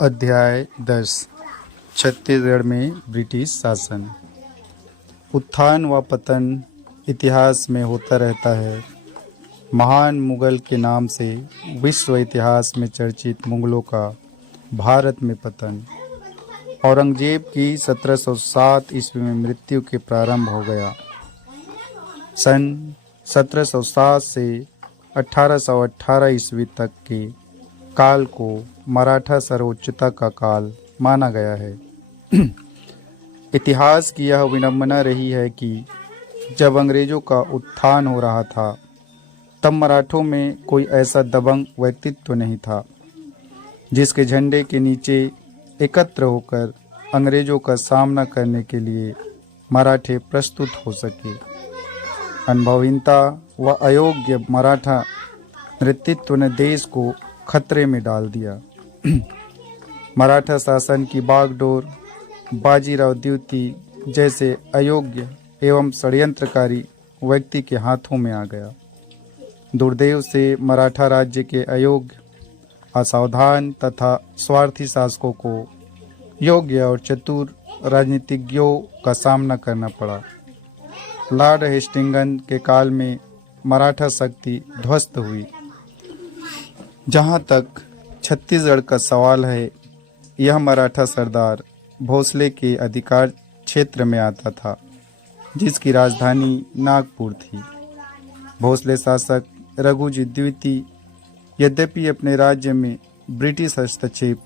अध्याय 10 छत्तीसगढ़ में ब्रिटिश शासन। उत्थान व पतन इतिहास में होता रहता है। महान मुगल के नाम से विश्व इतिहास में चर्चित मुगलों का भारत में पतन। औरंगजेब की 1707 ईस्वी में मृत्यु के प्रारंभ हो गया। सन 1707 से 1818 ईस्वी तक के काल को मराठा सर्वोच्चता का काल माना गया है। इतिहास की यह विडंबना रही है कि जब अंग्रेजों का उत्थान हो रहा था तब मराठों में कोई ऐसा दबंग व्यक्तित्व नहीं था जिसके झंडे के नीचे एकत्र होकर अंग्रेजों का सामना करने के लिए मराठे प्रस्तुत हो सके। अनुभवहीनता व अयोग्य मराठा नेतृत्व ने देश को खतरे में डाल दिया। मराठा शासन की बागडोर बाजीराव द्वितीय जैसे अयोग्य एवं षड्यंत्रकारी व्यक्ति के हाथों में आ गया। दुर्दैव से मराठा राज्य के अयोग्य, असावधान तथा स्वार्थी शासकों को योग्य और चतुर राजनीतिज्ञों का सामना करना पड़ा। लॉर्ड हेस्टिंग्स के काल में मराठा शक्ति ध्वस्त हुई। जहाँ तक छत्तीसगढ़ का सवाल है, यह मराठा सरदार भोसले के अधिकार क्षेत्र में आता था, जिसकी राजधानी नागपुर थी। भोसले शासक रघुजी द्वितीय यद्यपि अपने राज्य में ब्रिटिश हस्तक्षेप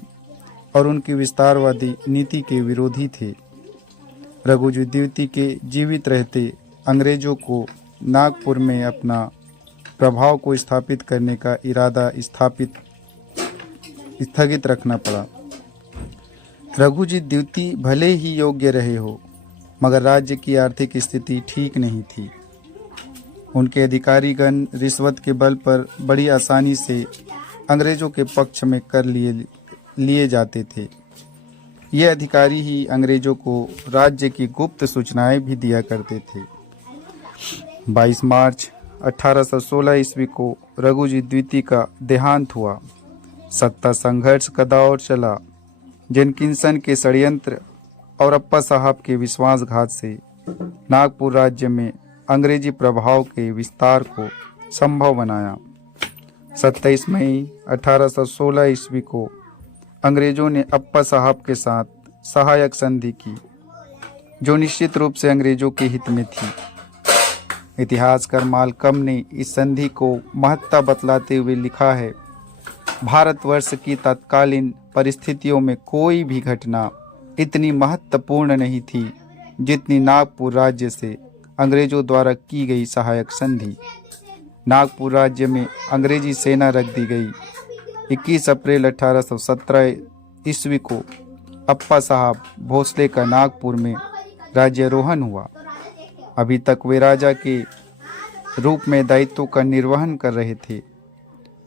और उनकी विस्तारवादी नीति के विरोधी थे। रघुजी द्वितीय के जीवित रहते अंग्रेजों को नागपुर में अपना प्रभाव को स्थापित करने का इरादा स्थगित रखना पड़ा। रघुजी द्वितीय भले ही योग्य रहे हो, मगर राज्य की आर्थिक स्थिति ठीक नहीं थी। उनके अधिकारीगण रिश्वत के बल पर बड़ी आसानी से अंग्रेजों के पक्ष में कर लिए जाते थे। ये अधिकारी ही अंग्रेजों को राज्य की गुप्त सूचनाएं भी दिया करते थे। 22 मार्च 1816 ईस्वी को रघुजी द्वितीय का देहांत हुआ। सत्ता संघर्ष का दौर चला। जेनकिंसन के षड्यंत्र और अप्पा साहब के विश्वासघात से नागपुर राज्य में अंग्रेजी प्रभाव के विस्तार को संभव बनाया। 27 मई 1816 ईस्वी को अंग्रेजों ने अप्पा साहब के साथ सहायक संधि की, जो निश्चित रूप से अंग्रेजों के हित में थी। इतिहासकार मालकम ने इस संधि को महत्ता बतलाते हुए लिखा है, भारतवर्ष की तत्कालीन परिस्थितियों में कोई भी घटना इतनी महत्वपूर्ण नहीं थी जितनी नागपुर राज्य से अंग्रेजों द्वारा की गई सहायक संधि। नागपुर राज्य में अंग्रेजी सेना रख दी गई। 21 अप्रैल 1817 ईस्वी को अप्पा साहब भोसले का नागपुर में राज्यारोहण हुआ। अभी तक वे राजा के रूप में दायित्वों का निर्वहन कर रहे थे।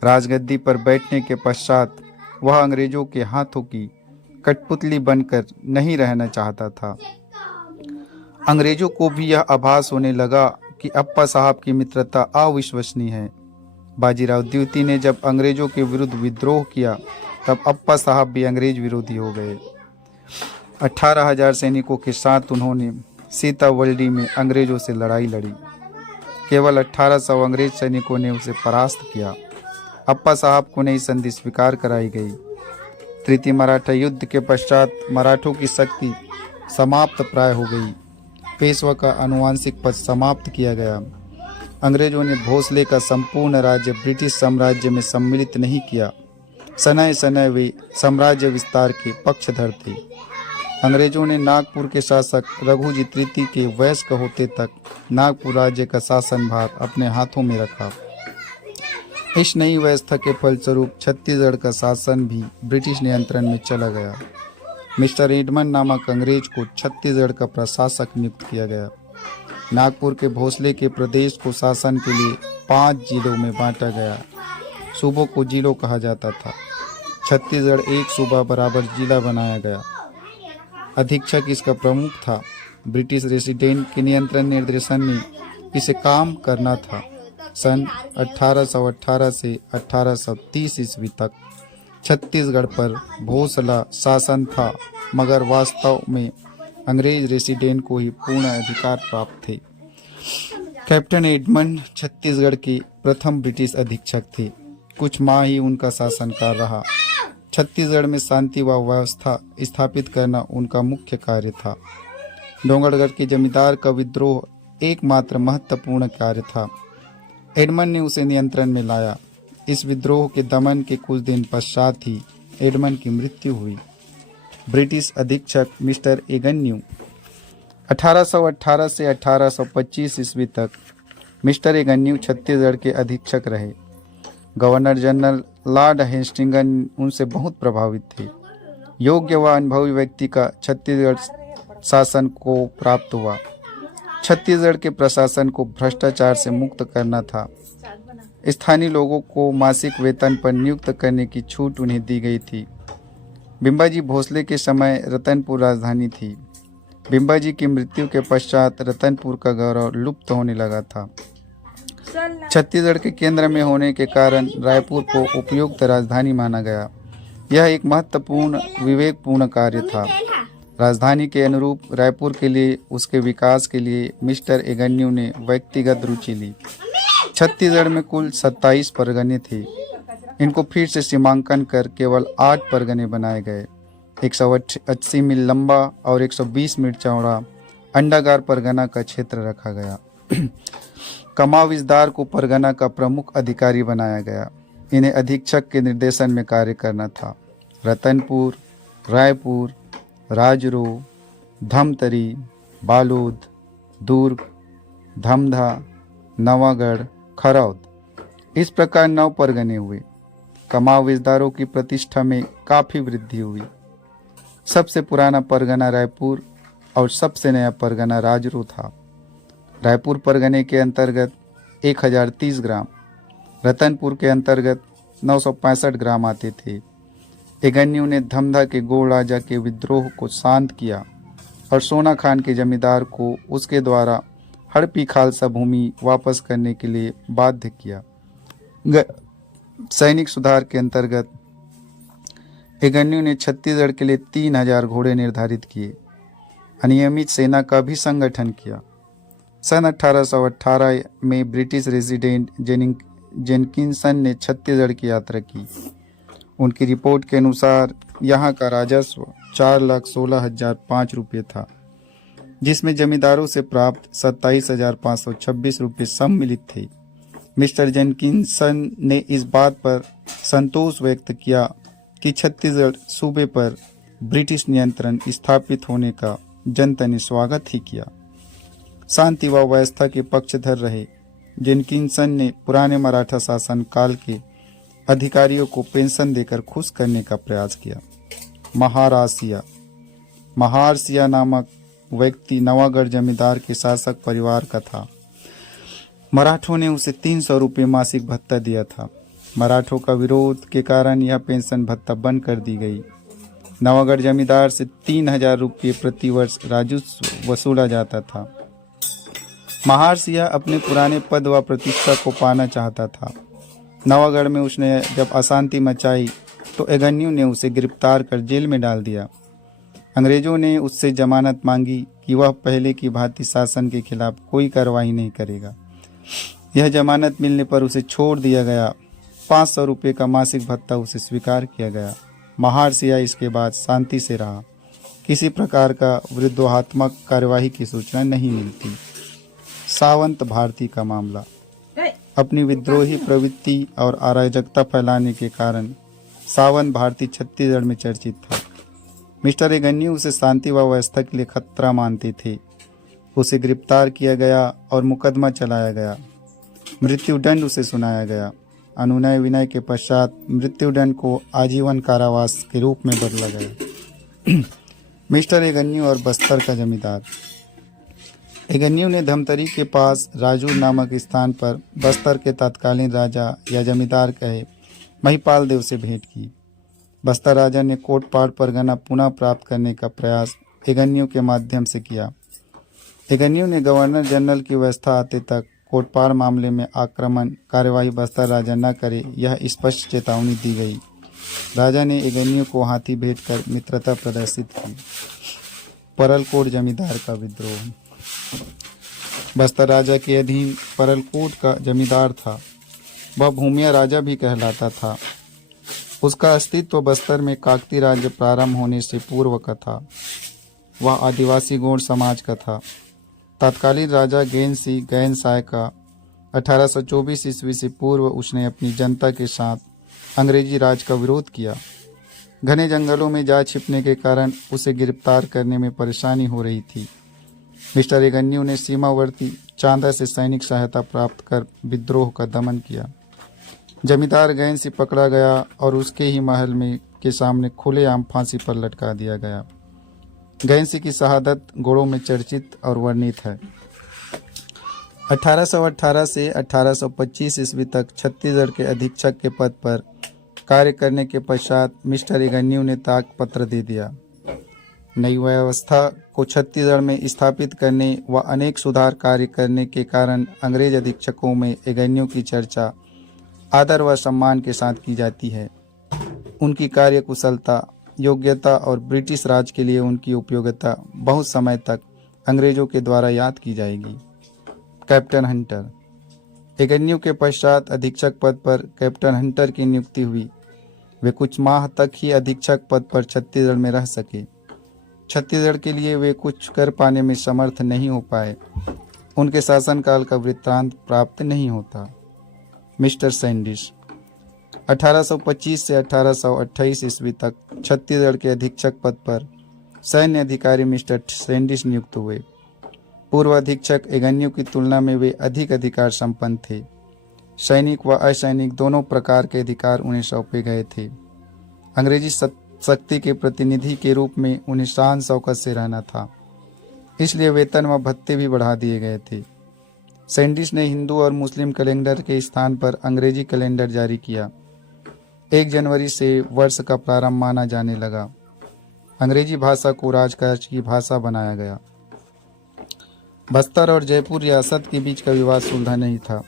राजगद्दी पर बैठने के पश्चात वह अंग्रेजों के हाथों की कठपुतली बनकर नहीं रहना चाहता था। अंग्रेजों को भी यह आभास होने लगा कि अप्पा साहब की मित्रता अविश्वसनीय है। बाजीराव द्वितीय ने जब अंग्रेजों के विरुद्ध विद्रोह किया तब अप्पा साहब भी अंग्रेज विरोधी हो गए। 18,000 सैनिकों के साथ उन्होंने सीतावल्डी में अंग्रेजों से लड़ाई लड़ी। केवल 1800 अंग्रेज सैनिकों ने उसे परास्त किया। अप्पा साहब को नई संधि स्वीकार कराई गई। तृतीय मराठा युद्ध के पश्चात मराठों की शक्ति समाप्त प्राय हो गई। पेशवा का आनुवंशिक पद समाप्त किया गया। अंग्रेजों ने भोसले का संपूर्ण राज्य ब्रिटिश साम्राज्य में सम्मिलित नहीं किया। सनय सनय वे साम्राज्य विस्तार के पक्षधर थे। अंग्रेजों ने नागपुर के शासक रघुजी तृतीय के वयस्क होते तक नागपुर राज्य का शासन भार अपने हाथों में रखा। इस नई व्यवस्था के फलस्वरूप छत्तीसगढ़ का शासन भी ब्रिटिश नियंत्रण में चला गया। मिस्टर एडमंड नामक अंग्रेज को छत्तीसगढ़ का प्रशासक नियुक्त किया गया। नागपुर के भोसले के प्रदेश को शासन के लिए 5 जिलों में बांटा गया। सूबों को जिलों कहा जाता था। छत्तीसगढ़ एक सूबा बराबर जिला बनाया गया। अधीक्षक इसका प्रमुख था। ब्रिटिश रेसिडेंट के नियंत्रण निर्देशन में इसे काम करना था। सन 1818 से 1830 ईस्वी तक छत्तीसगढ़ पर भोसला शासन था, मगर वास्तव में अंग्रेज रेसिडेंट को ही पूर्ण अधिकार प्राप्त थे। कैप्टन एडमंड छत्तीसगढ़ के प्रथम ब्रिटिश अधीक्षक थे। कुछ माह ही उनका शासनकाल रहा। छत्तीसगढ़ में शांति व व्यवस्था स्थापित करना उनका मुख्य कार्य था। डोंगरगढ़ के जमींदार का विद्रोह एकमात्र महत्वपूर्ण कार्य था। एडमंड ने उसे नियंत्रण में लाया। इस विद्रोह के दमन के कुछ दिन पश्चात ही एडमंड की मृत्यु हुई। ब्रिटिश अधीक्षक मिस्टर एगन्यू 1818 से 1825 ईस्वी तक मिस्टर एगन्यू छत्तीसगढ़ के अधीक्षक रहे। गवर्नर जनरल लॉर्ड हेस्टिंगस उनसे बहुत प्रभावित थे। योग्य व अनुभवी व्यक्ति का छत्तीसगढ़ शासन को प्राप्त हुआ। छत्तीसगढ़ के प्रशासन को भ्रष्टाचार से मुक्त करना था। स्थानीय लोगों को मासिक वेतन पर नियुक्त करने की छूट उन्हें दी गई थी। बिम्बाजी भोसले के समय रतनपुर राजधानी थी। बिम्बाजी की मृत्यु के पश्चात रतनपुर का गौरव लुप्त होने लगा था। छत्तीसगढ़ के केंद्र में होने के कारण रायपुर को उपयुक्त राजधानी माना गया। यह एक महत्वपूर्ण विवेकपूर्ण कार्य था। राजधानी के अनुरूप रायपुर के लिए उसके विकास के लिए मिस्टर एगन्यू ने व्यक्तिगत रुचि ली। छत्तीसगढ़ में कुल 27 परगने थे। इनको फिर से सीमांकन कर केवल 8 परगने बनाए गए। 180 मील लंबा और 120 मील चौड़ा अंडागार परगना का क्षेत्र रखा गया। कमाविजदार को परगना का प्रमुख अधिकारी बनाया गया। इन्हें अधीक्षक के निर्देशन में कार्य करना था। रतनपुर, रायपुर, राजरो, धमतरी, बालोद, दुर्ग, धमधा, नवागढ़, खरौद, इस प्रकार 9 परगने हुए। कमाविजदारों की प्रतिष्ठा में काफ़ी वृद्धि हुई। सबसे पुराना परगना रायपुर और सबसे नया परगना राजरो था। रायपुर परगने के अंतर्गत 1030 ग्राम, रतनपुर के अंतर्गत 965 ग्राम आते थे। एगन्यू ने धमधा के गोड़ राजा के विद्रोह को शांत किया और सोना खान के जमींदार को उसके द्वारा हड़पी खालसा भूमि वापस करने के लिए बाध्य किया। सैनिक सुधार के अंतर्गत एगन्यू ने छत्तीसगढ़ के लिए 3000 घोड़े निर्धारित किए। अनियमित सेना का भी संगठन किया। सन 1818 में ब्रिटिश रेजिडेंट जेनकिंसन ने छत्तीसगढ़ की यात्रा की। उनकी रिपोर्ट के अनुसार यहाँ का राजस्व 4,16,005 रुपये था, जिसमें जमींदारों से प्राप्त 27,526 रुपये सम्मिलित थे। मिस्टर जेनकिंसन ने इस बात पर संतोष व्यक्त किया कि छत्तीसगढ़ सूबे पर ब्रिटिश नियंत्रण स्थापित होने का जनता ने स्वागत ही किया। शांति व व्यवस्था के पक्षधर रहे। जेनकिंसन ने पुराने मराठा शासन काल के अधिकारियों को पेंशन देकर खुश करने का प्रयास किया। महारसिया नामक व्यक्ति नवागढ़ जमींदार के शासक परिवार का था। मराठों ने उसे 300 रुपये मासिक भत्ता दिया था। मराठों का विरोध के कारण यह पेंशन भत्ता बंद कर दी गई। नवागढ़ जमींदार से 3000 रुपये प्रति वर्ष राजस्व वसूला जाता था। महारसिया अपने पुराने पद व प्रतिष्ठा को पाना चाहता था। नवागढ़ में उसने जब अशांति मचाई तो एगन्यू ने उसे गिरफ्तार कर जेल में डाल दिया। अंग्रेजों ने उससे जमानत मांगी कि वह पहले की भांति शासन के खिलाफ कोई कार्रवाई नहीं करेगा। यह जमानत मिलने पर उसे छोड़ दिया गया। 500 रुपये का मासिक भत्ता उसे स्वीकार किया गया। महारसिया इसके बाद शांति से रहा। किसी प्रकार का विद्रोहात्मक कार्यवाही की सूचना नहीं मिलती। सावंत भारती का मामला। अपनी विद्रोही प्रवृत्ति और अराजकता फैलाने के कारण सावंत भारती छत्तीसगढ़ में चर्चित था। मिस्टर एगन्यू उसे शांति व व्यवस्था के लिए खतरा मानते थे। उसे गिरफ्तार किया गया और मुकदमा चलाया गया। मृत्युदंड उसे सुनाया गया। अनुनय विनय के पश्चात मृत्युदंड को आजीवन कारावास के रूप में बदला गया। मिस्टर एगन्यू और बस्तर का जमींदार। एगन्यू ने धमतरी के पास राजूर नामक स्थान पर बस्तर के तत्कालीन राजा या जमींदार कहे महिपाल देव से भेंट की। बस्तर राजा ने कोटपाड़ परगना पुनः प्राप्त करने का प्रयास एगन्यू के माध्यम से किया। एगन्यू ने गवर्नर जनरल की व्यवस्था आते तक कोटपाड़ मामले में आक्रमण कार्यवाही बस्तर राजा न करे, यह स्पष्ट चेतावनी दी गई। राजा ने एगनियों को हाथी भेंट कर मित्रता प्रदर्शित की। परलकोट जमींदार का विद्रोह। बस्तर राजा के अधीन परलकोट का जमींदार था। वह भूमिया राजा भी कहलाता था। उसका अस्तित्व बस्तर में काकती राज्य प्रारंभ होने से पूर्व का था। वह आदिवासी गौड़ समाज का था। तत्कालीन राजा गैनसी गैनसाय का 1824 ईस्वी से पूर्व उसने अपनी जनता के साथ अंग्रेजी राज का विरोध किया। घने जंगलों में जा छिपने के कारण उसे गिरफ्तार करने में परेशानी हो रही थी। मिस्टर एगन्यू ने सीमावर्ती चांदा से सैनिक सहायता प्राप्त कर विद्रोह का दमन किया। जमींदार गैनसी पकड़ा गया और उसके ही महल में के सामने खुलेआम फांसी पर लटका दिया गया। गैनसी की शहादत गोड़ों में चर्चित और वर्णित है। 1818 से 1825 ईस्वी तक छत्तीसगढ़ के अधीक्षक के पद पर कार्य करने के पश्चात मिस्टर एगन्यू ने त्याग पत्र दे दिया। नई व्यवस्था को छत्तीसगढ़ में स्थापित करने व अनेक सुधार कार्य करने के कारण अंग्रेज अधीक्षकों में एगन्यू की चर्चा आदर व सम्मान के साथ की जाती है। उनकी कार्य कुशलता, योग्यता और ब्रिटिश राज के लिए उनकी उपयोगिता बहुत समय तक अंग्रेजों के द्वारा याद की जाएगी। Captain Hunter. एगन्यू के पश्चात अधीक्षक पद पर कैप्टन हंटर की नियुक्ति हुई। वे कुछ माह तक ही अधीक्षक पद पर छत्तीसगढ़ में रह सके। छत्तीसगढ़ के लिए वे कुछ कर पाने में समर्थ नहीं हो पाए। उनके शासनकाल का वृत्तांत प्राप्त नहीं होता। Mister Sandis. 1825 से 1828 ईस्वी तक छत्तीसगढ़ के अधीक्षक पद पर सैन्य अधिकारी मिस्टर सैंडिस नियुक्त हुए। पूर्व अधीक्षक एगन्यू की तुलना में वे अधिक अधिकार संपन्न थे। सैनिक व असैनिक दोनों प्रकार के अधिकार उन्हें सौंपे गए थे। अंग्रेजी शक्ति के प्रतिनिधि के रूप में उन्हें शान शौकत से रहना था, इसलिए वेतन व भत्ते भी बढ़ा दिए गए थे। सैंडिस ने हिंदू और मुस्लिम कैलेंडर के स्थान पर अंग्रेजी कैलेंडर जारी किया। 1 जनवरी से वर्ष का प्रारंभ माना जाने लगा। अंग्रेजी भाषा को राजकाज की भाषा बनाया गया। बस्तर और जयपुर रियासत के बीच का विवाद सुलझा नहीं था।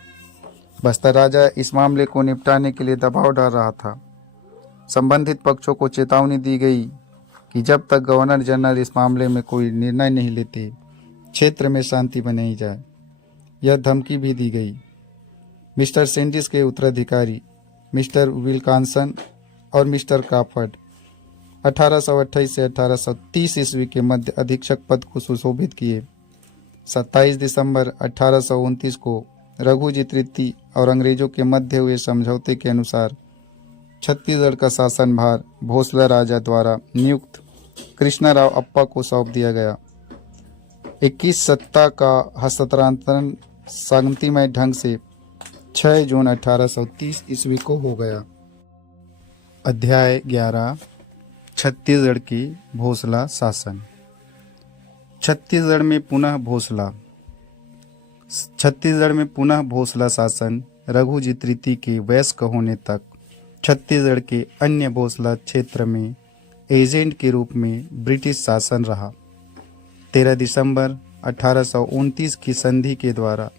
बस्तर राजा इस मामले को निपटाने के लिए दबाव डाल रहा था। संबंधित पक्षों को चेतावनी दी गई कि जब तक गवर्नर जनरल इस मामले में कोई निर्णय नहीं लेते, क्षेत्र में शांति बनाई जाए। यह धमकी भी दी गई। मिस्टर सैंडिस के उत्तराधिकारी मिस्टर विल्कांसन और मिस्टर क्राफर्ड 1828 से 1830 ईस्वी के मध्य अधीक्षक पद को सुशोभित किए। 27 दिसंबर 1829 को रघुजी तृतीय और अंग्रेजों के मध्य हुए समझौते के अनुसार छत्तीसगढ़ का शासनभार भोसला राजा द्वारा नियुक्त कृष्णराव अप्पा को सौंप दिया गया। 21 सत्ता का हस्तांतरण शांतिमय ढंग से 6 जून 1830 ईस्वी को हो गया। अध्याय 11 छत्तीसगढ़ की भोसला शासन। छत्तीसगढ़ में पुनः भोसला शासन रघुजी तृतीय के वयस्क होने तक छत्तीसगढ़ के अन्य भोसला क्षेत्र में एजेंट के रूप में ब्रिटिश शासन रहा। 13 दिसंबर 1829 की संधि के द्वारा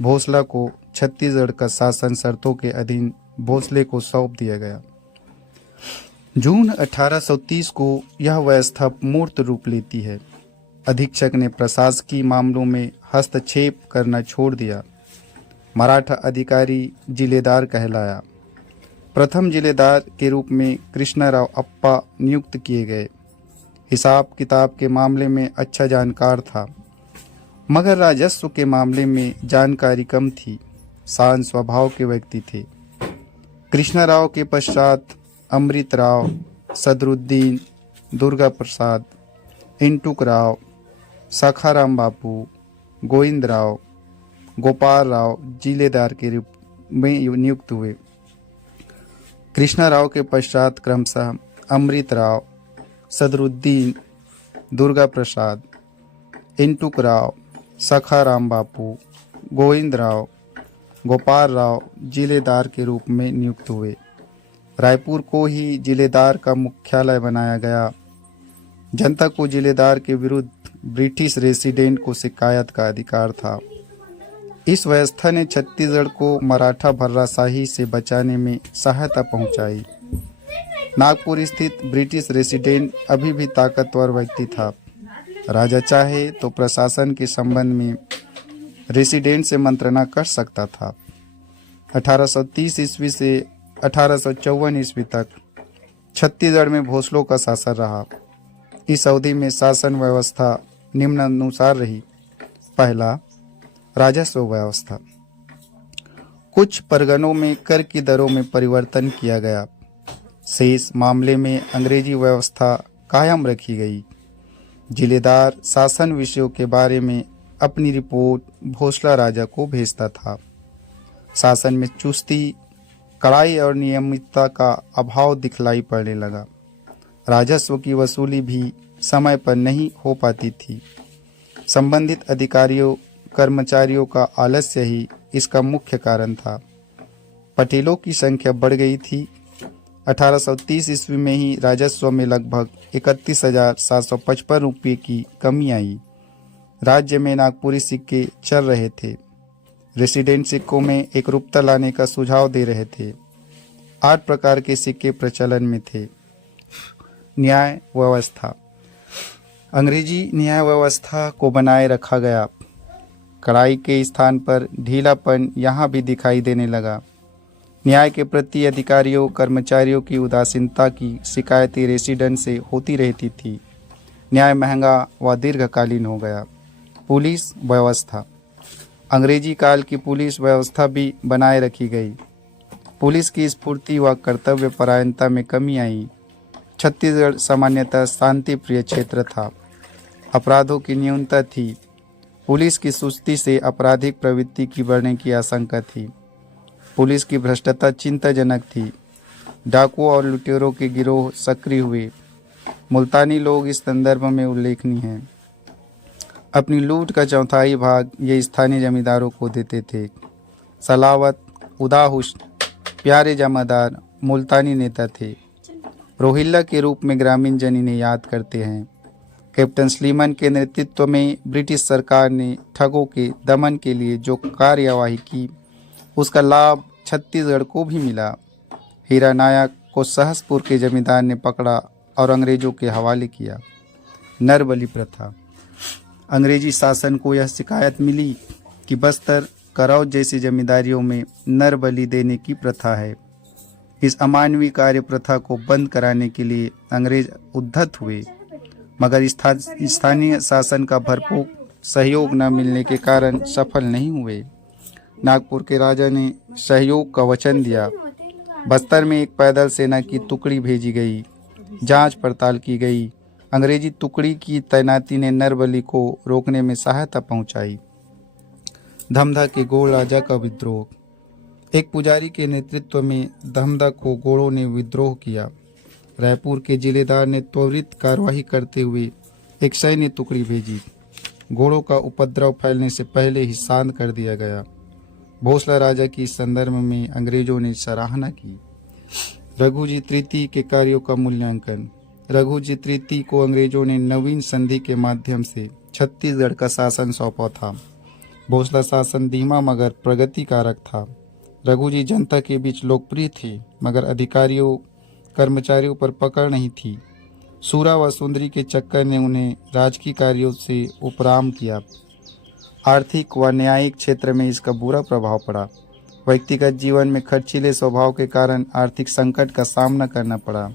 भोसला को छत्तीसगढ़ का शासन शर्तों के अधीन भोसले को सौंप दिया गया। जून 1830 को यह व्यवस्था मूर्त रूप लेती है। अधीक्षक ने प्रशासकीय मामलों में हस्तक्षेप करना छोड़ दिया। मराठा अधिकारी जिलेदार कहलाया। प्रथम जिलेदार के रूप में कृष्णराव अप्पा नियुक्त किए गए। हिसाब किताब के मामले में अच्छा जानकार था, मगर राजस्व के मामले में जानकारी कम थी। शांत स्वभाव के व्यक्ति थे। कृष्णराव के पश्चात अमृतराव, सदरुद्दीन, दुर्गा प्रसाद, इंटुक राव, सखाराम बापू, गोविंद राव, गोपाल राव जिलेदार के रूप में नियुक्त हुए। कृष्णराव के पश्चात क्रमशः अमृतराव, सदरुद्दीन, दुर्गा प्रसाद, इंटुक राव, सखाराम बापू, गोविंद राव, गोपाल राव जिलेदार के रूप में नियुक्त हुए। रायपुर को ही जिलेदार का मुख्यालय बनाया गया। जनता को जिलेदार के विरुद्ध ब्रिटिश रेसिडेंट को शिकायत का अधिकार था। इस व्यवस्था ने छत्तीसगढ़ को मराठा भर्राशाही से बचाने में सहायता पहुंचाई। नागपुर स्थित ब्रिटिश रेसिडेंट अभी भी ताकतवर व्यक्ति था। राजा चाहे तो प्रशासन के संबंध में रेसिडेंट से मंत्रणा कर सकता था। 1830 ईस्वी से 1854 ईस्वी तक छत्तीसगढ़ में भोसलों का शासन रहा। इस अवधि में शासन व्यवस्था निम्नानुसार रही। पहला, राजस्व व्यवस्था। कुछ परगनों में कर की दरों में परिवर्तन किया गया। शेष मामले में अंग्रेजी व्यवस्था कायम रखी गई। जिलेदार शासन विषयों के बारे में अपनी रिपोर्ट भोसला राजा को भेजता था। शासन में चुस्ती, कड़ाई और नियमितता का अभाव दिखलाई पड़ने लगा। राजस्व की वसूली भी समय पर नहीं हो पाती थी। संबंधित अधिकारियों कर्मचारियों का आलस्य ही इसका मुख्य कारण था। पटेलों की संख्या बढ़ गई थी। 1830 ईस्वी में ही राजस्व में लगभग 31,755 रुपये की कमी आई। राज्य में नागपुरी सिक्के चल रहे थे। रेसिडेंट सिक्कों में एक रूपता लाने का सुझाव दे रहे थे। 8 प्रकार के सिक्के प्रचलन में थे। न्याय व्यवस्था। अंग्रेजी न्याय व्यवस्था को बनाए रखा गया। कड़ाई के स्थान पर ढीलापन यहाँ भी दिखाई देने लगा। न्याय के प्रति अधिकारियों कर्मचारियों की उदासीनता की शिकायतें रेसिडेंट से होती रहती थी। न्याय महंगा व दीर्घकालीन हो गया। पुलिस व्यवस्था। अंग्रेजी काल की पुलिस व्यवस्था भी बनाए रखी गई। पुलिस की स्फूर्ति व कर्तव्य परायणता में कमी आई। छत्तीसगढ़ सामान्यतः शांति प्रिय क्षेत्र था। अपराधों की न्यूनता थी। पुलिस की सुस्ती से आपराधिक प्रवृत्ति की बढ़ने की आशंका थी। पुलिस की भ्रष्टता चिंताजनक थी। डाकुओं और लुटेरों के गिरोह सक्रिय हुए। मुल्तानी लोग इस संदर्भ में उल्लेखनीय हैं। अपनी लूट का चौथाई भाग ये स्थानीय जमींदारों को देते थे। सलावत, उदाहुश, प्यारे जमादार मुल्तानी नेता थे। रोहिल्ला के रूप में ग्रामीण जन इन्हें याद करते हैं। कैप्टन स्लीमन के नेतृत्व में ब्रिटिश सरकार ने ठगों के दमन के लिए जो कार्यवाही की उसका लाभ छत्तीसगढ़ को भी मिला। हीरा नायक को सहसपुर के जमींदार ने पकड़ा और अंग्रेजों के हवाले किया। नरबली प्रथा। अंग्रेजी शासन को यह शिकायत मिली कि बस्तर, करौज जैसी जमींदारियों में नरबली देने की प्रथा है। इस अमानवीय कार्य प्रथा को बंद कराने के लिए अंग्रेज उद्धत हुए, मगर स्थानीय शासन का भरपूर सहयोग न मिलने के कारण सफल नहीं हुए। नागपुर के राजा ने सहयोग का वचन दिया। बस्तर में एक पैदल सेना की टुकड़ी भेजी गई। जांच पड़ताल की गई। अंग्रेजी टुकड़ी की तैनाती ने नरबली को रोकने में सहायता पहुंचाई। धमधा के गोड़ राजा का विद्रोह। एक पुजारी के नेतृत्व में धमधा को गोड़ों ने विद्रोह किया। रायपुर के जिलेदार ने त्वरित कार्रवाई करते हुए एक सैन्य टुकड़ी भेजी। घोड़ों का उपद्रव फैलने से पहले ही शांत कर दिया गया। भोसला राजा की इस संदर्भ में अंग्रेजों ने सराहना की। रघुजी तृतीय के कार्यों का मूल्यांकन। रघुजी तृतीय को अंग्रेजों ने नवीन संधि के माध्यम से छत्तीसगढ़ का शासन सौंपा था। भोसला शासन धीमा मगर प्रगतिकारक था। रघुजी जनता के बीच लोकप्रिय थे, मगर अधिकारियों कर्मचारियों पर पकड़ नहीं थी। सूरा व सुंदरी के चक्कर ने उन्हें राजकीय कार्यों से उपराम किया। आर्थिक व न्यायिक क्षेत्र में इसका बुरा प्रभाव पड़ा। व्यक्तिगत जीवन में खर्चीले स्वभाव के कारण आर्थिक संकट का सामना करना पड़ा।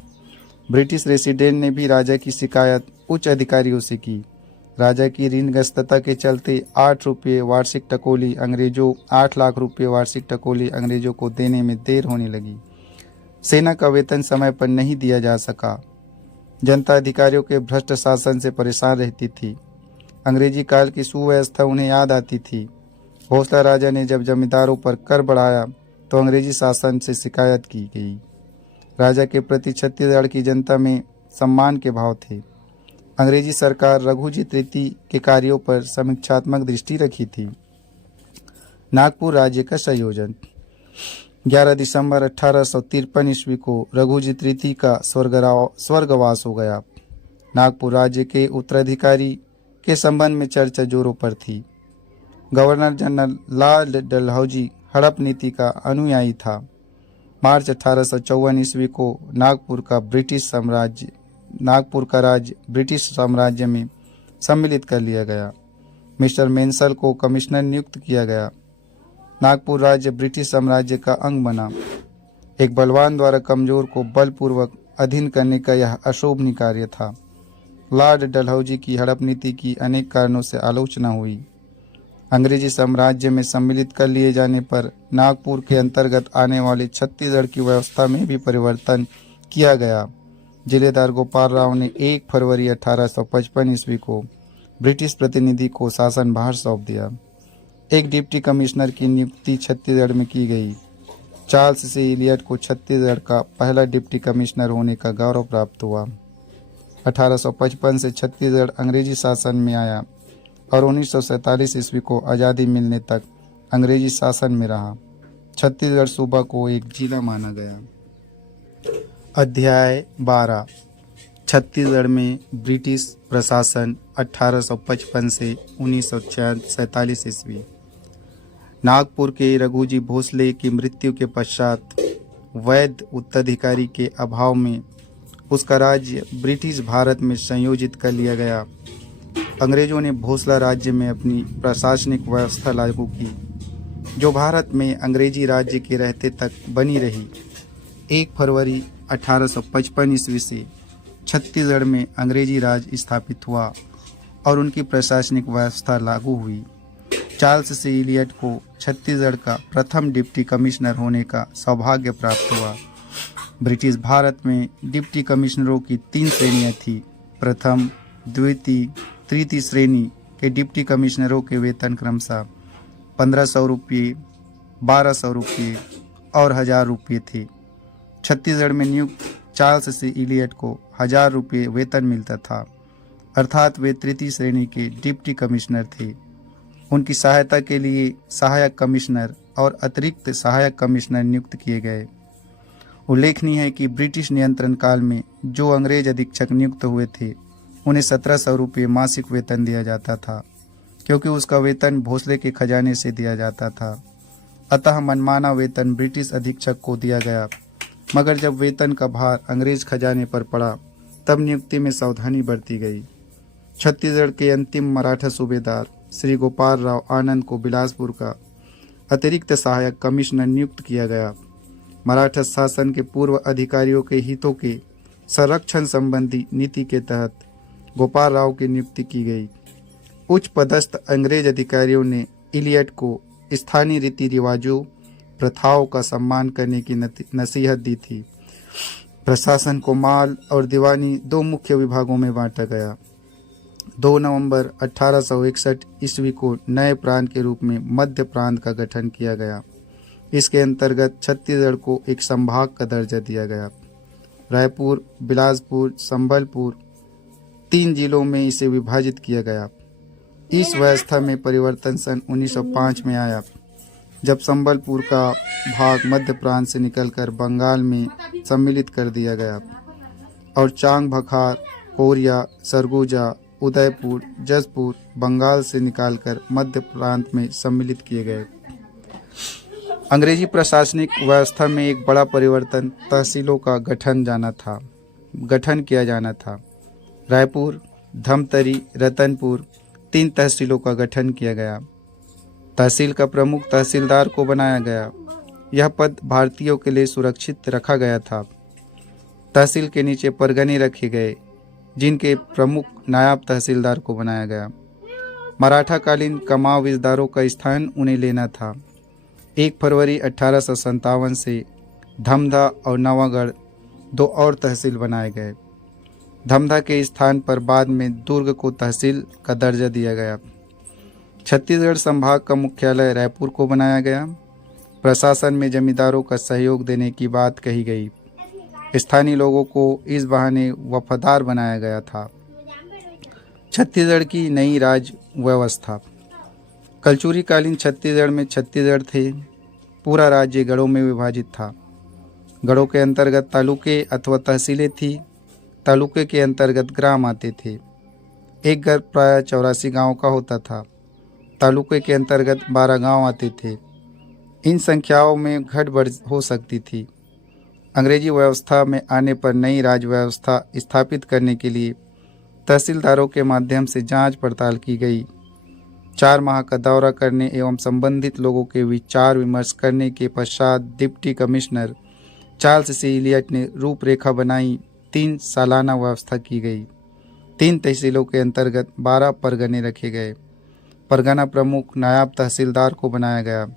ब्रिटिश रेसिडेंट ने भी राजा की शिकायत उच्च अधिकारियों से की। राजा की ऋणग्रस्तता के चलते 8 रुपये वार्षिक टकोली अंग्रेजों 8 लाख रुपये वार्षिक टकोली अंग्रेजों को देने में देर होने लगी। सेना का वेतन समय पर नहीं दिया जा सका। जनता अधिकारियों के भ्रष्ट शासन से परेशान रहती थी। अंग्रेजी काल की सुव्यवस्था उन्हें याद आती थी। भोसला राजा ने जब जमींदारों पर कर बढ़ाया तो अंग्रेजी शासन से शिकायत की गई। राजा के प्रति छत्तीसगढ़ की जनता में सम्मान के भाव थे। अंग्रेजी सरकार रघुजी तृतीय के कार्यों पर समीक्षात्मक दृष्टि रखी थी। नागपुर राज्य का संयोजन। 11 दिसंबर 1853 ईस्वी को रघुजी तृतीय का स्वर्गवास हो गया। नागपुर राज्य के उत्तराधिकारी के संबंध में चर्चा जोरों पर थी। गवर्नर जनरल लॉर्ड डलहौजी हड़प नीति का अनुयायी था। मार्च 1854 ईस्वी को नागपुर का राज्य ब्रिटिश साम्राज्य में सम्मिलित कर लिया गया। मिस्टर मेंसल को कमिश्नर नियुक्त किया गया। नागपुर राज्य ब्रिटिश साम्राज्य का अंग बना। एक बलवान द्वारा कमजोर को बलपूर्वक अधीन करने का यह अशोभनीय कार्य था। लॉर्ड डलहौजी की हड़प नीति की अनेक कारणों से आलोचना हुई। अंग्रेजी साम्राज्य में सम्मिलित कर लिए जाने पर नागपुर के अंतर्गत आने वाले छत्तीसगढ़ की व्यवस्था में भी परिवर्तन किया गया। जिलेदार गोपाल राव ने 1 फरवरी 1855 ईस्वी को ब्रिटिश प्रतिनिधि को शासन भार सौंप दिया। एक डिप्टी कमिश्नर की नियुक्ति छत्तीसगढ़ में की गई। चार्ल्स से इलियट को छत्तीसगढ़ का पहला डिप्टी कमिश्नर होने का गौरव प्राप्त हुआ। 1855 से छत्तीसगढ़ अंग्रेजी शासन में आया और 1947 ईस्वी को आज़ादी मिलने तक अंग्रेजी शासन में रहा। छत्तीसगढ़ सूबा को एक जिला माना गया। अध्याय 12 छत्तीसगढ़ में ब्रिटिश प्रशासन 1855 से 1947 ईस्वी। नागपुर के रघुजी भोसले की मृत्यु के पश्चात वैध उत्तराधिकारी के अभाव में उसका राज्य ब्रिटिश भारत में संयोजित कर लिया गया। अंग्रेजों ने भोसला राज्य में अपनी प्रशासनिक व्यवस्था लागू की, जो भारत में अंग्रेजी राज्य के रहते तक बनी रही। 1 फरवरी 1855 ईस्वी से छत्तीसगढ़ में अंग्रेजी राज स्थापित हुआ और उनकी प्रशासनिक व्यवस्था लागू हुई। चार्ल्स से इलियट को छत्तीसगढ़ का प्रथम डिप्टी कमिश्नर होने का सौभाग्य प्राप्त हुआ। ब्रिटिश भारत में डिप्टी कमिश्नरों की 3 श्रेणियां थीं। प्रथम, द्वितीय, तृतीय श्रेणी के डिप्टी कमिश्नरों के वेतन क्रमशः 1500 रुपये, 1200 रुपये और 1000 रुपये थे। छत्तीसगढ़ में नियुक्त चार्ल्स से इलियट को 1000 रुपये वेतन मिलता था, अर्थात वे तृतीय श्रेणी के डिप्टी कमिश्नर थे। उनकी सहायता के लिए सहायक कमिश्नर और अतिरिक्त सहायक कमिश्नर नियुक्त किए गए। उल्लेखनीय है कि ब्रिटिश नियंत्रण काल में जो अंग्रेज अधीक्षक नियुक्त हुए थे उन्हें 1700 रुपये मासिक वेतन दिया जाता था, क्योंकि उसका वेतन भोसले के खजाने से दिया जाता था। अतः मनमाना वेतन ब्रिटिश अधीक्षक को दिया गया, मगर जब वेतन का भार अंग्रेज खजाने पर पड़ा तब नियुक्ति में सावधानी बरती गई। छत्तीसगढ़ के अंतिम मराठा सूबेदार श्री गोपाल राव आनंद को बिलासपुर का अतिरिक्त सहायक कमिश्नर नियुक्त किया गया। मराठा शासन के पूर्व अधिकारियों के हितों के संरक्षण संबंधी नीति के तहत गोपाल राव की नियुक्ति की गई। उच्च पदस्थ अंग्रेज अधिकारियों ने इलियट को स्थानीय रीति रिवाजों, प्रथाओं का सम्मान करने की नसीहत दी थी। प्रशासन को माल और दीवानी 2 मुख्य विभागों में बांटा गया। 2 नवंबर 1861 ईस्वी को नए प्रांत के रूप में मध्य प्रांत का गठन किया गया। इसके अंतर्गत छत्तीसगढ़ को एक संभाग का दर्जा दिया गया। रायपुर, बिलासपुर, संबलपुर 3 जिलों में इसे विभाजित किया गया। इस व्यवस्था में परिवर्तन सन 1905 में आया, जब संबलपुर का भाग मध्य प्रांत से निकलकर बंगाल में सम्मिलित कर दिया गया और चांग बखार, कोरिया, सरगुजा, उदयपुर, जसपुर बंगाल से निकालकर मध्य प्रांत में सम्मिलित किए गए। अंग्रेजी प्रशासनिक व्यवस्था में एक बड़ा परिवर्तन तहसीलों का गठन किया जाना था। रायपुर, धमतरी, रतनपुर 3 तहसीलों का गठन किया गया। तहसील का प्रमुख तहसीलदार को बनाया गया। यह पद भारतीयों के लिए सुरक्षित रखा गया था। तहसील के नीचे परगने रखे गए, जिनके प्रमुख नायब तहसीलदार को बनाया गया। मराठाकालीन कमाविजदारों का स्थान उन्हें लेना था। 1 फरवरी 1857 से धमधा और नवागढ़ 2 और तहसील बनाए गए। धमधा के स्थान पर बाद में दुर्ग को तहसील का दर्जा दिया गया। छत्तीसगढ़ संभाग का मुख्यालय रायपुर को बनाया गया। प्रशासन में जमींदारों का सहयोग देने की बात कही गई। स्थानीय लोगों को इस बहाने वफादार बनाया गया था। छत्तीसगढ़ की नई राज व्यवस्था। कलचुरी कालीन छत्तीसगढ़ में छत्तीसगढ़ थे। पूरा राज्य गढ़ों में विभाजित था। गढ़ों के अंतर्गत तालुके अथवा तहसीलें थी। तालुके के अंतर्गत ग्राम आते थे। एक गढ़ प्राय 84 गांव का होता था। तालुके के अंतर्गत 12 गांव आते थे। इन संख्याओं में घट बढ़ हो सकती थी। अंग्रेजी व्यवस्था में आने पर नई राज व्यवस्था स्थापित करने के लिए तहसीलदारों के माध्यम से जांच पड़ताल की गई। 4 माह का दौरा करने एवं संबंधित लोगों के विचार विमर्श करने के पश्चात डिप्टी कमिश्नर चार्ल्स सी इलियट ने रूपरेखा बनाई। 3 सालाना व्यवस्था की गई। 3 तहसीलों के अंतर्गत 12 परगने रखे गए। परगना प्रमुख नायब तहसीलदार को बनाया गया।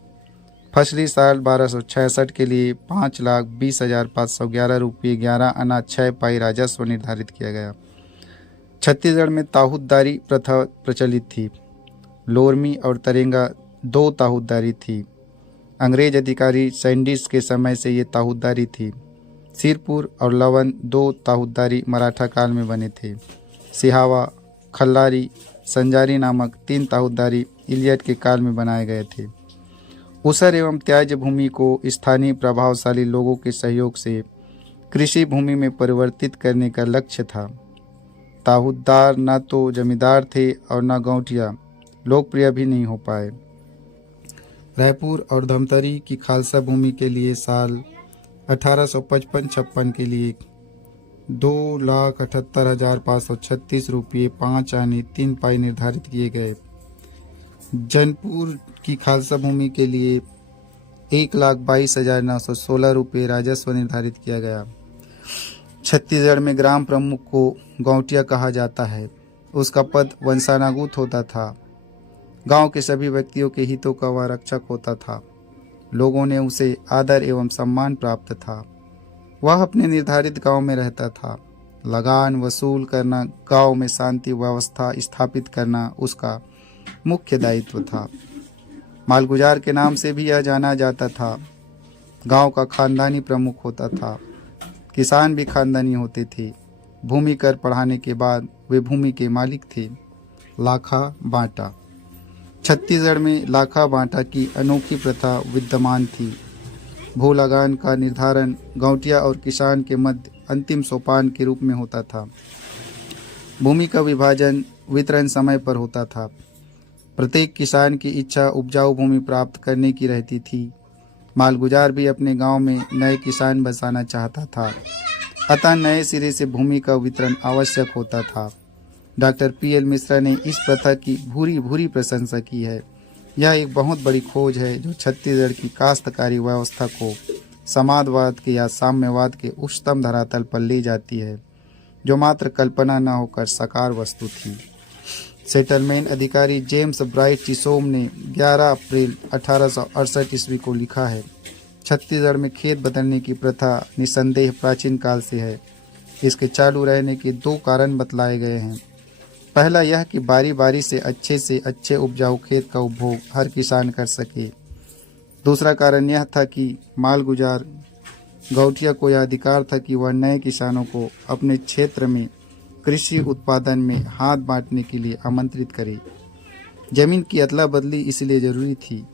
फसली साल 1266 के लिए 5,20,511 रुपये 11 आना 6 पाई राजस्व निर्धारित किया गया। छत्तीसगढ़ में ताहूतदारी प्रथा प्रचलित थी। लोरमी और तरेंगा 2 ताहूतदारी थी। अंग्रेज अधिकारी सैंडिस के समय से ये ताहूतदारी थी। सिरपुर और लवन 2 ताहूतदारी मराठा काल में बने थे। सिहावा, खल्लारी, संजारी नामक 3 ताहूतदारी इलियट के काल में बनाए गए थे। उसर एवं त्याज्य भूमि को स्थानीय प्रभावशाली लोगों के सहयोग से कृषि भूमि में परिवर्तित करने का लक्ष्य था। ताहूतदार न तो जमींदार थे और न गौटिया, लोकप्रिय भी नहीं हो पाए। रायपुर और धमतरी की खालसा भूमि के लिए साल 1855-56 के लिए 2,78,536 रुपये 5 आने 3 पाई निर्धारित किए गए। जनपुर की खालसा भूमि के लिए 1,22,916 रुपये राजस्व निर्धारित किया गया। छत्तीसगढ़ में ग्राम प्रमुख को गौटिया कहा जाता है। उसका पद वंशानुगत होता था। गांव के सभी व्यक्तियों के हितों का वह रक्षक होता था। लोगों ने उसे आदर एवं सम्मान प्राप्त था। वह अपने निर्धारित गांव में रहता था। लगान वसूल करना, गांव में शांति व्यवस्था स्थापित करना उसका मुख्य दायित्व था। मालगुजार के नाम से भी यह जाना जाता था। गांव का खानदानी प्रमुख होता था। किसान भी खानदानी होते थे। भूमि कर बढ़ाने के बाद वे भूमि के मालिक थे। लाखा बांटा। छत्तीसगढ़ में लाखा बांटा की अनोखी प्रथा विद्यमान थी। भू लगान का निर्धारण गौटिया और किसान के मध्य अंतिम सोपान के रूप में होता था। भूमि का विभाजन वितरण समय पर होता था। प्रत्येक किसान की इच्छा उपजाऊ भूमि प्राप्त करने की रहती थी। मालगुजार भी अपने गांव में नए किसान बसाना चाहता था, अतः नए सिरे से भूमि का वितरण आवश्यक होता था। डॉक्टर पीएल मिश्रा ने इस प्रथा की भूरी भूरी प्रशंसा की है। यह एक बहुत बड़ी खोज है जो छत्तीसगढ़ की काश्तकारी व्यवस्था को समाजवाद के या साम्यवाद के उच्चतम धरातल पर ले जाती है, जो मात्र कल्पना न होकर साकार वस्तु थी। सेटलमेंट अधिकारी जेम्स ब्राइट चिसोम ने 11 अप्रैल 1868 ईस्वी को लिखा है, छत्तीसगढ़ में खेत बदलने की प्रथा निसंदेह प्राचीन काल से है। इसके चालू रहने के 2 कारण बतलाए गए हैं। पहला यह कि बारी बारी से अच्छे उपजाऊ खेत का उपभोग हर किसान कर सके। दूसरा कारण यह था कि मालगुजार गौटिया को यह अधिकार था कि वह नए किसानों को अपने क्षेत्र में कृषि उत्पादन में हाथ बांटने के लिए आमंत्रित करे। जमीन की अदला बदली इसलिए जरूरी थी।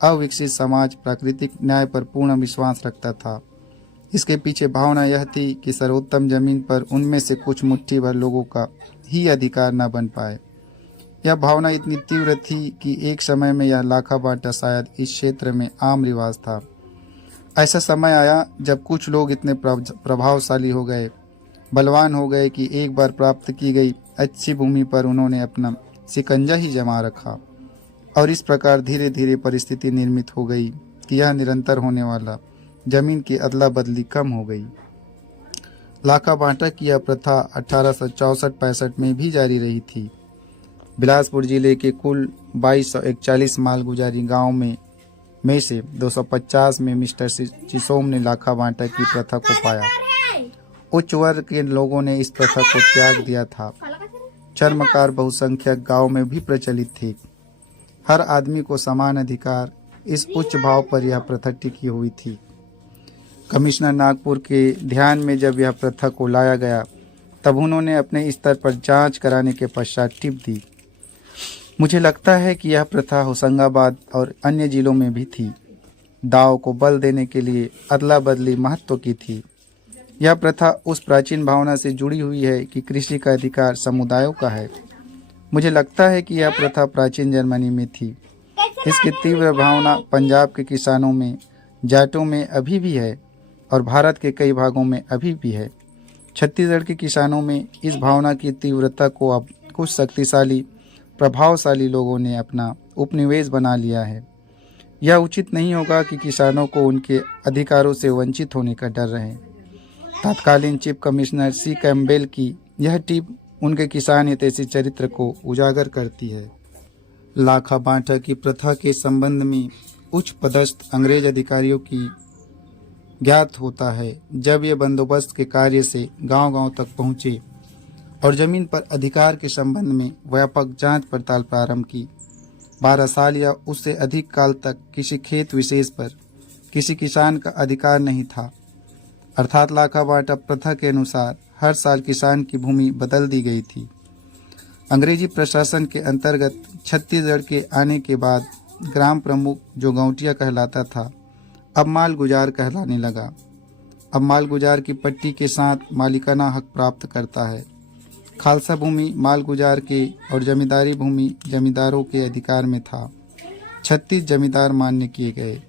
अविकसित समाज प्राकृतिक न्याय पर पूर्ण विश्वास रखता था। इसके पीछे भावना यह थी कि सर्वोत्तम जमीन पर उनमें से कुछ मुट्ठी भर लोगों का ही अधिकार न बन पाए। यह भावना इतनी तीव्र थी कि एक समय में यह लाखा बांटा शायद इस क्षेत्र में आम रिवाज था। ऐसा समय आया जब कुछ लोग इतने प्रभावशाली हो गए, बलवान हो गए कि एक बार प्राप्त की गई अच्छी भूमि पर उन्होंने अपना शिकंजा ही जमा रखा, और इस प्रकार धीरे धीरे परिस्थिति निर्मित हो गई कि यह निरंतर होने वाला जमीन की अदला बदली कम हो गई। लाखा बांटा की यह प्रथा 1864-65 में भी जारी रही थी। बिलासपुर जिले के कुल 2241 मालगुजारी गांव में से 250 में मिस्टर चिसोम ने लाखा बांटा की प्रथा को पाया। उच्च वर्ग के लोगों ने इस प्रथा को त्याग दिया था। चर्मकार बहुसंख्यक गांव में भी प्रचलित थी। हर आदमी को समान अधिकार, इस उच्च भाव पर यह प्रथा टिकी हुई थी। कमिश्नर नागपुर के ध्यान में जब यह प्रथा को लाया गया, तब उन्होंने अपने स्तर पर जांच कराने के पश्चात टिप दी। मुझे लगता है कि यह प्रथा होशंगाबाद और अन्य जिलों में भी थी। दाव को बल देने के लिए अदला बदली महत्व की थी। यह प्रथा उस प्राचीन भावना से जुड़ी हुई है कि कृषि का अधिकार समुदायों का है। मुझे लगता है कि यह प्रथा प्राचीन जर्मनी में थी। इसकी तीव्र भावना पंजाब के किसानों में, जाटों में अभी भी है, और भारत के कई भागों में अभी भी है। छत्तीसगढ़ के किसानों में इस भावना की तीव्रता को अब कुछ शक्तिशाली प्रभावशाली लोगों ने अपना उपनिवेश बना लिया है। यह उचित नहीं होगा कि किसानों को उनके अधिकारों से वंचित होने का डर रहे। तत्कालीन चीफ कमिश्नर सी कैम्पबेल की यह टिप उनके किसान हितैषी चरित्र को उजागर करती है। लाखा बांटा की प्रथा के संबंध में उच्च पदस्थ अंग्रेज अधिकारियों की ज्ञात होता है। जब ये बंदोबस्त के कार्य से गांव-गांव तक पहुंचे और जमीन पर अधिकार के संबंध में व्यापक जांच पड़ताल प्रारंभ की, 12 साल या उससे अधिक काल तक किसी खेत विशेष पर किसी किसान का अधिकार नहीं था। अर्थात लाखा बांटा प्रथा के अनुसार हर साल किसान की भूमि बदल दी गई थी। अंग्रेजी प्रशासन के अंतर्गत छत्तीसगढ़ के आने के बाद ग्राम प्रमुख, जो गौटिया कहलाता था, अब मालगुजार कहलाने लगा। अब मालगुजार की पट्टी के साथ मालिकाना हक प्राप्त करता है। खालसा भूमि मालगुजार के और जमींदारी भूमि जमींदारों के अधिकार में था। 36 जमींदार मान्य किए गए।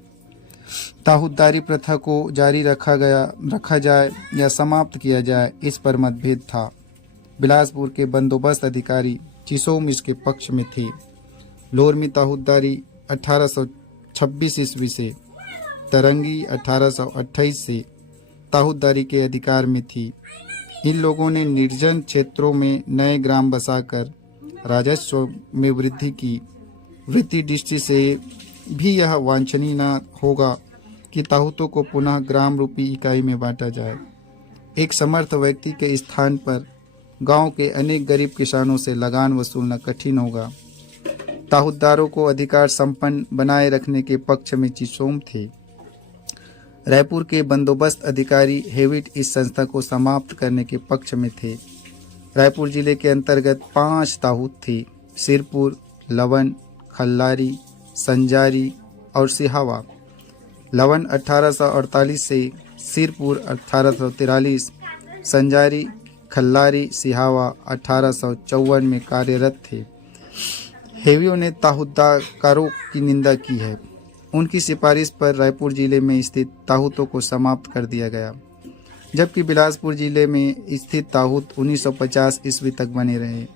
ताहूदारी प्रथा को जारी रखा जाए या समाप्त किया जाए, इस पर मतभेद था। बिलासपुर के बंदोबस्त अधिकारी चिसोम इसके पक्ष में थे। लोरमी ताहूदारी 1826 ईस्वी से, तरंगी 1828 से ताहूदारी के अधिकार में थी। इन लोगों ने निर्जन क्षेत्रों में नए ग्राम बसाकर राजस्व में वृद्धि की। वृत्ति दृष्टि से भी यह वांछनीय न होगा कि ताहूतों को पुनः ग्राम रूपी इकाई में बांटा जाए। एक समर्थ व्यक्ति के स्थान पर गांव के अनेक गरीब किसानों से लगान वसूलना कठिन होगा। ताहूदारों को अधिकार संपन्न बनाए रखने के पक्ष में चिसोम थे। रायपुर के बंदोबस्त अधिकारी हेविट इस संस्था को समाप्त करने के पक्ष में थे। रायपुर जिले के अंतर्गत 5 ताहूत थे: सिरपुर, लवन, खल्लारी, संजारी और सिहावा। लवन 1848 से, सिरपुर 1843, संजारी, खल्लारी, सिहावा 1854 में कार्यरत थे। हेवियों ने ताहूदारों की निंदा की है। उनकी सिफारिश पर रायपुर जिले में स्थित ताहूतों को समाप्त कर दिया गया, जबकि बिलासपुर जिले में स्थित ताहूत 1950 ईस्वी तक बने रहे।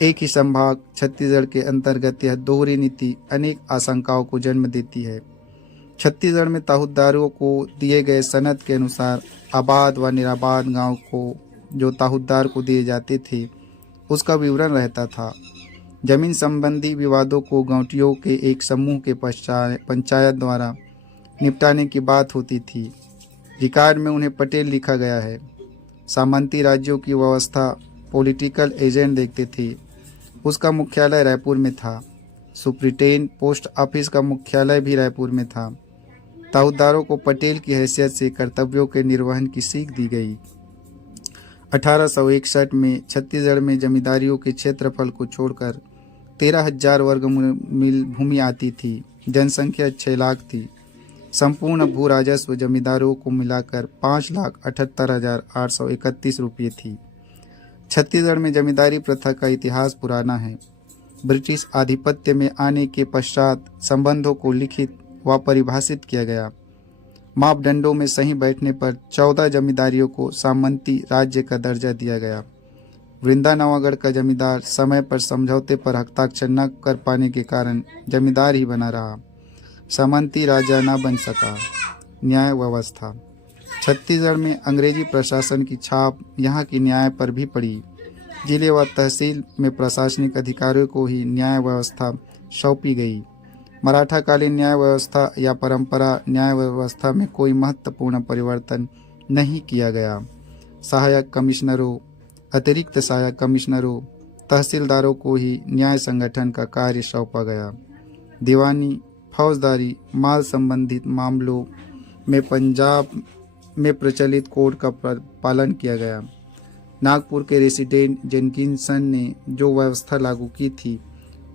एक ही संभाग छत्तीसगढ़ के अंतर्गत यह दोहरी नीति अनेक आशंकाओं को जन्म देती है। छत्तीसगढ़ में ताहूदारों को दिए गए सनद के अनुसार आबाद व निराबाद गांव को जो ताहूदार को दिए जाते थे, उसका विवरण रहता था। जमीन संबंधी विवादों को गांवटियों के एक समूह के पंचायत द्वारा निपटाने की बात होती थी। रिकॉर्ड में उन्हें पटेल लिखा गया है। सामंती राज्यों की व्यवस्था पॉलिटिकल एजेंट देखते थे। उसका मुख्यालय रायपुर में था। सुप्रिटेंडेंट पोस्ट ऑफिस का मुख्यालय भी रायपुर में था। ताहूदारों को पटेल की हैसियत से कर्तव्यों के निर्वहन की सीख दी गई। 1861 में छत्तीसगढ़ में जमींदारियों के क्षेत्रफल को छोड़कर 13,000 वर्ग मील भूमि आती थी। जनसंख्या 6 लाख थी। संपूर्ण भू राजस्व जमींदारों को मिलाकर 5,78,831 रुपये थी। छत्तीसगढ़ में जमींदारी प्रथा का इतिहास पुराना है। ब्रिटिश आधिपत्य में आने के पश्चात संबंधों को लिखित व परिभाषित किया गया। मापदंडों में सही बैठने पर 14 जमींदारियों को सामंती राज्य का दर्जा दिया गया। वृंदा नवागढ़ का जमींदार समय पर समझौते पर हस्ताक्षर न कर पाने के कारण जमींदार ही बना रहा। सामंती राजा न बन सका। न्याय व्यवस्था। छत्तीसगढ़ में अंग्रेजी प्रशासन की छाप यहाँ की न्याय पर भी पड़ी। जिले व तहसील में प्रशासनिक अधिकारियों को ही न्याय व्यवस्था सौंपी गई। मराठाकालीन न्याय व्यवस्था या परंपरा न्याय व्यवस्था में कोई महत्वपूर्ण परिवर्तन नहीं किया गया। सहायक कमिश्नरों, अतिरिक्त सहायक कमिश्नरों, तहसीलदारों को ही न्याय संगठन का कार्य सौंपा गया। दीवानी, फौजदारी, माल संबंधित मामलों में पंजाब में प्रचलित कोड का पालन किया गया। नागपुर के रेसिडेंट जेनकिंसन ने जो व्यवस्था लागू की थी,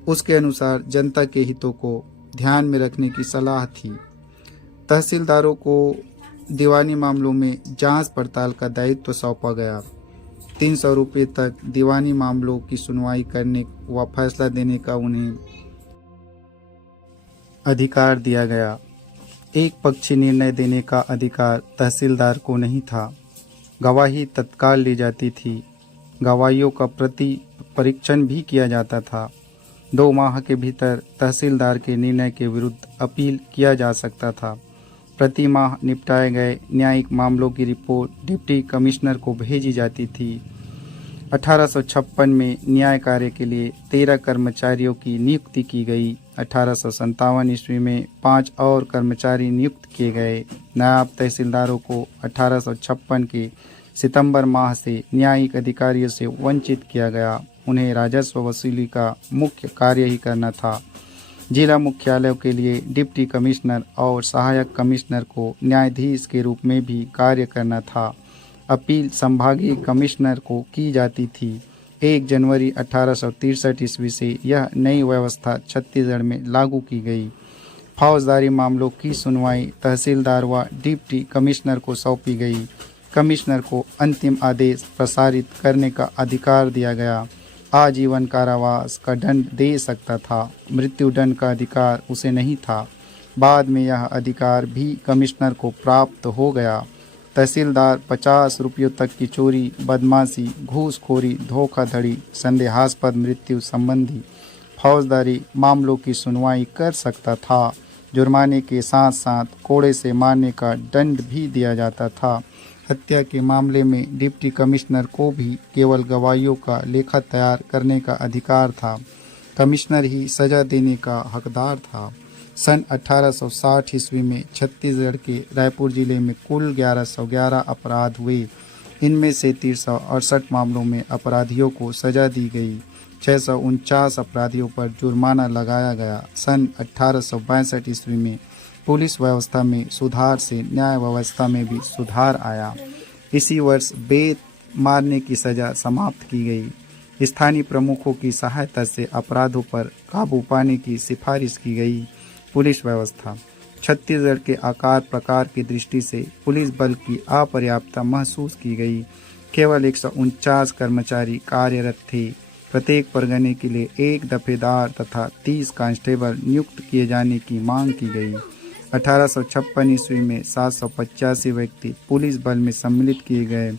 उसके अनुसार जनता के हितों को ध्यान में रखने की सलाह थी। तहसीलदारों को दीवानी मामलों में जांच पड़ताल का दायित्व सौंपा गया। 300 रुपये तक दीवानी मामलों की सुनवाई करने व फैसला देने का उन्हें अधिकार दिया गया। एक पक्षी निर्णय देने का अधिकार तहसीलदार को नहीं था। गवाही तत्काल ली जाती थी। गवाहियों का प्रति परीक्षण भी किया जाता था। 2 माह के भीतर तहसीलदार के निर्णय के विरुद्ध अपील किया जा सकता था। प्रति माह निपटाए गए न्यायिक मामलों की रिपोर्ट डिप्टी कमिश्नर को भेजी जाती थी। 1856 में न्याय कार्य के लिए 13 कर्मचारियों की नियुक्ति की गई। 1857 ईस्वी में 5 और कर्मचारी नियुक्त किए गए। नायब तहसीलदारों को 1856 के सितंबर माह से न्यायिक अधिकारियों से वंचित किया गया। उन्हें राजस्व वसूली का मुख्य कार्य ही करना था। जिला मुख्यालयों के लिए डिप्टी कमिश्नर और सहायक कमिश्नर को न्यायाधीश के रूप में भी कार्य करना था। अपील संभागीय कमिश्नर को की जाती थी। 1 जनवरी 1863 ईस्वी से यह नई व्यवस्था छत्तीसगढ़ में लागू की गई। फौजदारी मामलों की सुनवाई तहसीलदार व डिप्टी कमिश्नर को सौंपी गई। कमिश्नर को अंतिम आदेश प्रसारित करने का अधिकार दिया गया। आजीवन कारावास का दंड दे सकता था। मृत्यु दंड का अधिकार उसे नहीं था। बाद में यह अधिकार भी कमिश्नर को प्राप्त हो गया। तहसीलदार 50 रुपयों तक की चोरी, बदमाशी, घूसखोरी, धोखाधड़ी, संदेहास्पद मृत्यु संबंधी फौजदारी मामलों की सुनवाई कर सकता था। जुर्माने के साथ साथ कोड़े से मारने का दंड भी दिया जाता था। हत्या के मामले में डिप्टी कमिश्नर को भी केवल गवाहियों का लेखा तैयार करने का अधिकार था। कमिश्नर ही सजा देने का हकदार था। सन 1860 ईस्वी में छत्तीसगढ़ के रायपुर जिले में कुल 1111 अपराध हुए। इनमें से 368 मामलों में अपराधियों को सजा दी गई। 649 अपराधियों पर जुर्माना लगाया गया। सन 1862 ईस्वी में पुलिस व्यवस्था में सुधार से न्याय व्यवस्था में भी सुधार आया। इसी वर्ष बेत मारने की सजा समाप्त की गई। स्थानीय प्रमुखों की सहायता से अपराधों पर काबू पाने की सिफारिश की गई। पुलिस व्यवस्था छत्तीसगढ़ के आकार प्रकार की दृष्टि से पुलिस बल की अपर्याप्तता महसूस की गई। केवल 149 कर्मचारी कार्यरत थे। प्रत्येक परगने के लिए 1 दफेदार तथा 30 कांस्टेबल नियुक्त किए जाने की मांग की गई। 1856 ईस्वी में 785 व्यक्ति पुलिस बल में सम्मिलित किए गए।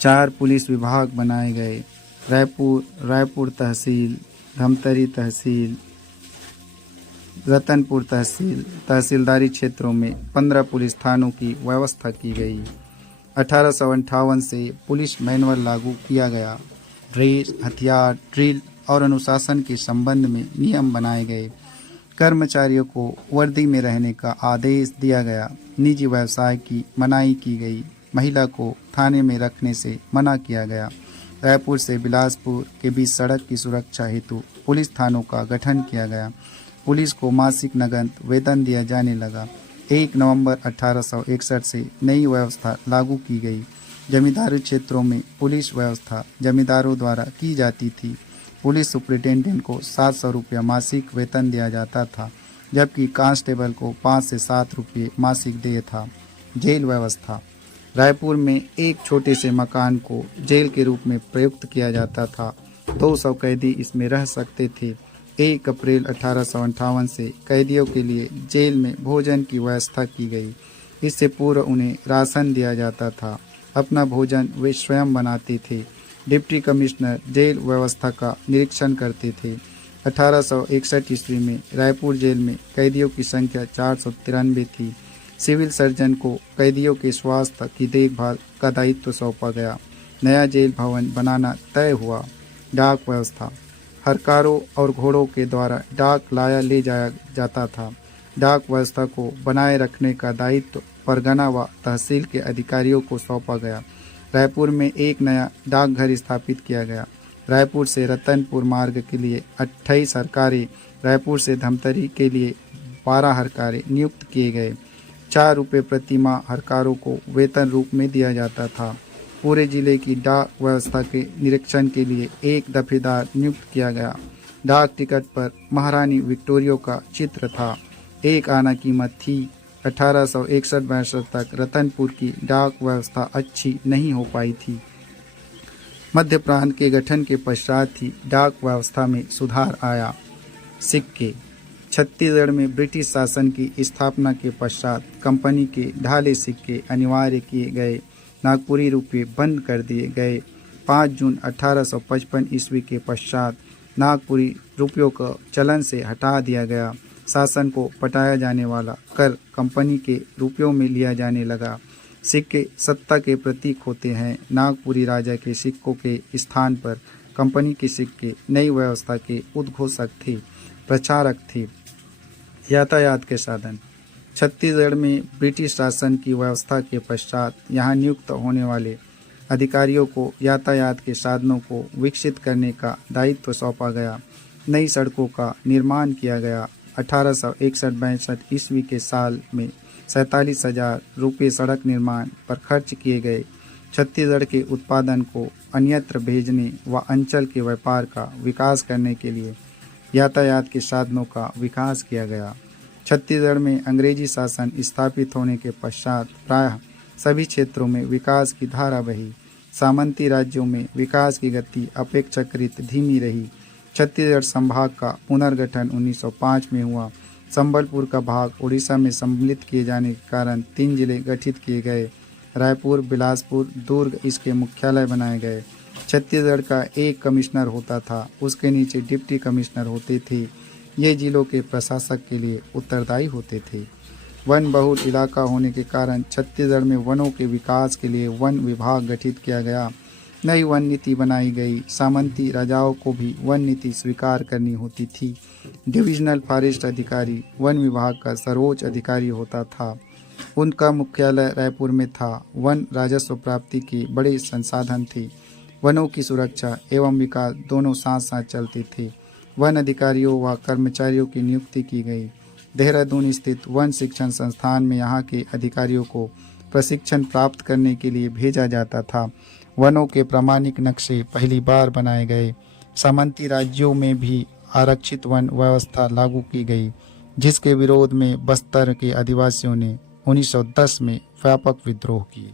4 पुलिस विभाग बनाए गए। रायपुर तहसील, धमतरी तहसील, रतनपुर तहसील, तहसीलदारी क्षेत्रों में 15 पुलिस थानों की व्यवस्था की गई। 1858 से पुलिस मैनुअल लागू किया गया। ड्रेस, हथियार, ड्रिल और अनुशासन के संबंध में नियम बनाए गए। कर्मचारियों को वर्दी में रहने का आदेश दिया गया। निजी व्यवसाय की मनाही की गई। महिला को थाने में रखने से मना किया गया। रायपुर से बिलासपुर के बीच सड़क की सुरक्षा हेतु पुलिस थानों का गठन किया गया। पुलिस को मासिक नगद वेतन दिया जाने लगा। 1 नवंबर 1861 से नई व्यवस्था लागू की गई। जमींदारी क्षेत्रों में पुलिस व्यवस्था जमींदारों द्वारा की जाती थी। पुलिस सुपरिटेंडेंट को 700 रुपया मासिक वेतन दिया जाता था, जबकि कांस्टेबल को 5 से 7 रुपये मासिक देय था। जेल व्यवस्था रायपुर में एक छोटे से मकान को जेल के रूप में प्रयुक्त किया जाता था। 200 कैदी इसमें रह सकते थे। 1 अप्रैल 1858 से कैदियों के लिए जेल में भोजन की व्यवस्था की गई। इससे पूर्व उन्हें राशन दिया जाता था। अपना भोजन वे स्वयं बनाते थे। डिप्टी कमिश्नर जेल व्यवस्था का निरीक्षण करते थे। 1861 ईस्वी में रायपुर जेल में कैदियों की संख्या 493 थी। सिविल सर्जन को कैदियों के स्वास्थ्य की देखभाल का दायित्व सौंपा गया। नया जेल भवन बनाना तय हुआ। डाक व्यवस्था हरकारों और घोड़ों के द्वारा डाक लाया ले जाया जाता था। डाक व्यवस्था को बनाए रखने का दायित्व परगना व तहसील के अधिकारियों को सौंपा गया। रायपुर में एक नया डाकघर स्थापित किया गया। रायपुर से रतनपुर मार्ग के लिए 28 हरकारे, रायपुर से धमतरी के लिए 12 हरकारे नियुक्त किए गए। 4 रुपये प्रति माह हरकारों को वेतन रूप में दिया जाता था। पूरे जिले की डाक व्यवस्था के निरीक्षण के लिए 1 दफेदार नियुक्त किया गया। डाक टिकट पर महारानी विक्टोरिया का चित्र था। 1 आना कीमत थी। 1861-62 तक रतनपुर की डाक व्यवस्था अच्छी नहीं हो पाई थी। मध्य प्रांत के गठन के पश्चात ही डाक व्यवस्था में सुधार आया। सिक्के छत्तीसगढ़ में ब्रिटिश शासन की स्थापना के पश्चात कंपनी के ढाले सिक्के अनिवार्य किए गए, नागपुरी रुपये बंद कर दिए गए। 5 जून 1855 ईस्वी के पश्चात नागपुरी रुपयों का चलन से हटा दिया गया। शासन को पटाया जाने वाला कर कंपनी के रुपयों में लिया जाने लगा। सिक्के सत्ता के प्रतीक होते हैं। नागपुरी राजा के सिक्कों के स्थान पर कंपनी के सिक्के नई व्यवस्था के उद्घोषक थे, प्रचारक थे। यातायात के साधन। छत्तीसगढ़ में ब्रिटिश शासन की व्यवस्था के पश्चात यहाँ नियुक्त होने वाले अधिकारियों को यातायात के साधनों को विकसित करने का दायित्व सौंपा गया। नई सड़कों का निर्माण किया गया। 1861-62 ईस्वी के साल में 47,000 रुपये सड़क निर्माण पर खर्च किए गए। छत्तीसगढ़ के उत्पादन को अन्यत्र भेजने व अंचल के व्यापार का विकास करने के लिए यातायात के साधनों का विकास किया गया। छत्तीसगढ़ में अंग्रेजी शासन स्थापित होने के पश्चात प्रायः सभी क्षेत्रों में विकास की धारा बही। सामंती राज्यों में विकास की गति अपेक्षाकृत धीमी रही। छत्तीसगढ़ संभाग का पुनर्गठन 1905 में हुआ। संबलपुर का भाग उड़ीसा में सम्मिलित किए जाने के कारण 3 जिले गठित किए गए। रायपुर, बिलासपुर, दुर्ग इसके मुख्यालय बनाए गए। छत्तीसगढ़ का एक कमिश्नर होता था, उसके नीचे डिप्टी कमिश्नर होते थे। ये जिलों के प्रशासक के लिए उत्तरदायी होते थे। वन बहुल इलाका होने के कारण छत्तीसगढ़ में वनों के विकास के लिए वन विभाग गठित किया गया। नई वन नीति बनाई गई। सामंती राजाओं को भी वन नीति स्वीकार करनी होती थी। डिविजनल फॉरेस्ट अधिकारी वन विभाग का सर्वोच्च अधिकारी होता था। उनका मुख्यालय रायपुर में था। वन राजस्व प्राप्ति के बड़े संसाधन थे। वनों की सुरक्षा एवं विकास दोनों साथ साथ चलते थे। वन अधिकारियों व कर्मचारियों की नियुक्ति की गई। देहरादून स्थित वन शिक्षण संस्थान में यहाँ के अधिकारियों को प्रशिक्षण प्राप्त करने के लिए भेजा जाता था। वनों के प्रामाणिक नक्शे पहली बार बनाए गए। सामंती राज्यों में भी आरक्षित वन व्यवस्था लागू की गई, जिसके विरोध में बस्तर के आदिवासियों ने 1910 में व्यापक विद्रोह किए।